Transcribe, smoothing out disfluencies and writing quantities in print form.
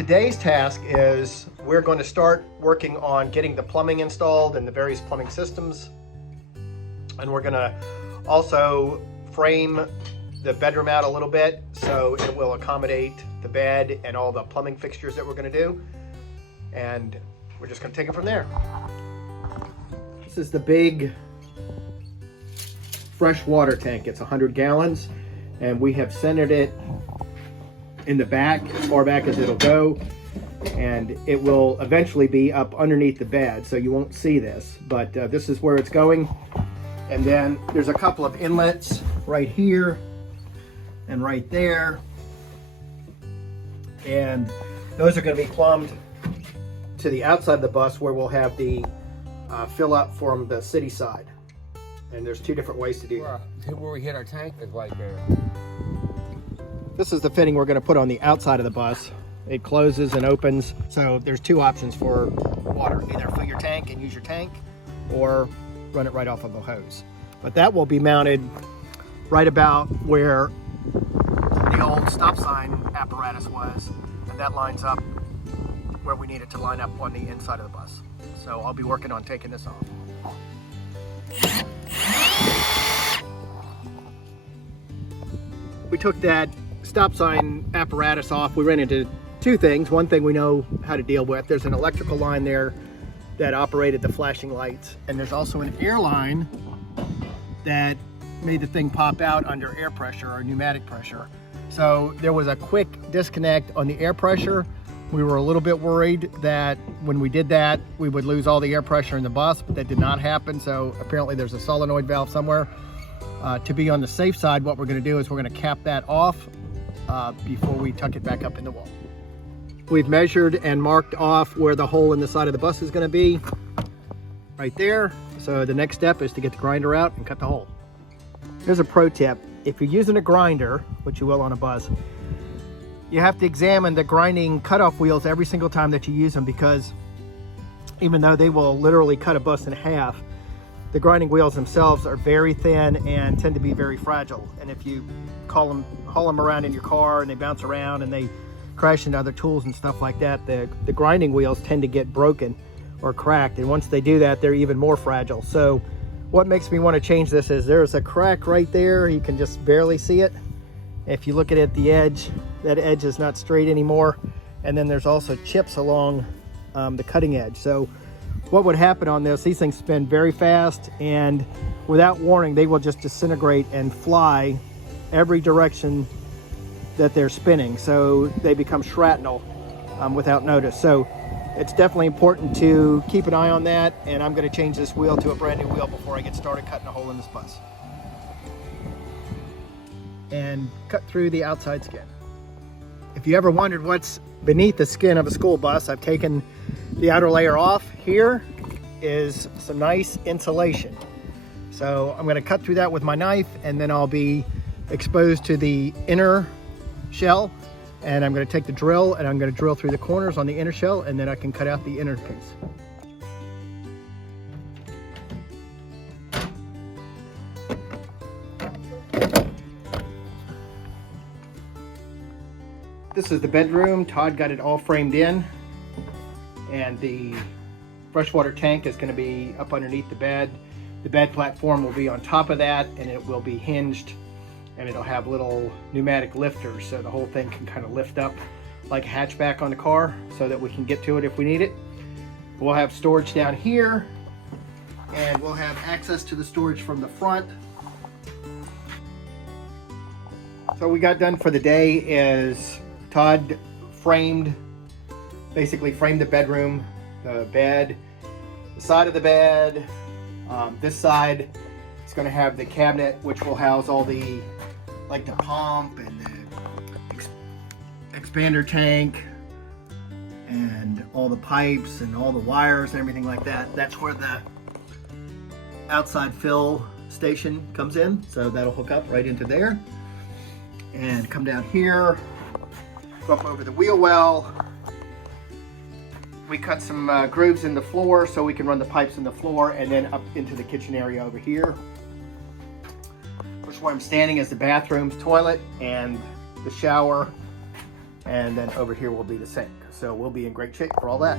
today's task is we're going to start working on getting the plumbing installed and the various plumbing systems. And we're going to also frame the bedroom out a little bit so it will accommodate the bed and all the plumbing fixtures that we're going to do. And we're just going to take it from there. This is the big fresh water tank. It's 100 gallons and we have centered it in the back, as far back as it'll go, and it will eventually be up underneath the bed, so you won't see this, but this is where it's going. And then there's a couple of inlets right here and right there, and those are going to be plumbed to the outside of the bus where we'll have the fill up from the city side. And there's two different ways to do that. Where we hit our tank is right there. This is the fitting we're going to put on the outside of the bus. It closes and opens, so there's two options for water. Either fill your tank and use your tank, or run it right off of a hose. But that will be mounted right about where the old stop sign apparatus was, and that lines up where we need it to line up on the inside of the bus. So I'll be working on taking this off. We took that stop sign apparatus off. We ran into two things. One thing we know how to deal with. There's an electrical line there that operated the flashing lights, and there's also an air line that made the thing pop out under air pressure or pneumatic pressure. So there was a quick disconnect on the air pressure. We were a little bit worried that when we did that, we would lose all the air pressure in the bus, but that did not happen. So apparently there's a solenoid valve somewhere. To be on the safe side, what we're going to do is we're going to cap that off before we tuck it back up in the wall. We've measured and marked off where the hole in the side of the bus is going to be, right there. So the next step is to get the grinder out and cut the hole. Here's a pro tip. If you're using a grinder, which you will on a bus, you have to examine the grinding cutoff wheels every single time that you use them, because even though they will literally cut a bus in half, the grinding wheels themselves are very thin and tend to be very fragile. And if you haul them around in your car and they bounce around and they crash into other tools and stuff like that, the grinding wheels tend to get broken or cracked. And once they do that, they're even more fragile. So what makes me want to change this is there's a crack right there. You can just barely see it. If you look at it at the edge, that edge is not straight anymore. And then there's also chips along the cutting edge. So what would happen on this, these things spin very fast, and without warning, they will just disintegrate and fly every direction that they're spinning. So they become shrapnel without notice. So it's definitely important to keep an eye on that, and I'm going to change this wheel to a brand new wheel before I get started cutting a hole in this bus. And cut through the outside skin. If you ever wondered what's beneath the skin of a school bus, I've taken the outer layer off. Here is some nice insulation. So I'm going to cut through that with my knife, and then I'll be exposed to the inner shell, and I'm going to take the drill and I'm going to drill through the corners on the inner shell, and then I can cut out the inner piece. This is the bedroom. Todd got it all framed in, and the freshwater tank is going to be up underneath the bed. The bed platform will be on top of that, and it will be hinged, and it'll have little pneumatic lifters, so the whole thing can kind of lift up like a hatchback on the car so that we can get to it if we need it. We'll have storage down here, and we'll have access to the storage from the front. So what we got done for the day is Todd basically framed the bedroom, the bed, the side of the bed. This side is going to have the cabinet, which will house all the, like the pump and the expander tank and all the pipes and all the wires and everything like that. That's where the outside fill station comes in. So that'll hook up right into there and come down here. Go up over the wheel well. We cut some grooves in the floor so we can run the pipes in the floor, and then up into the kitchen area over here. Of course, where I'm standing is the bathroom, toilet, and the shower and then over here will be the sink. So we'll be in great shape for all that.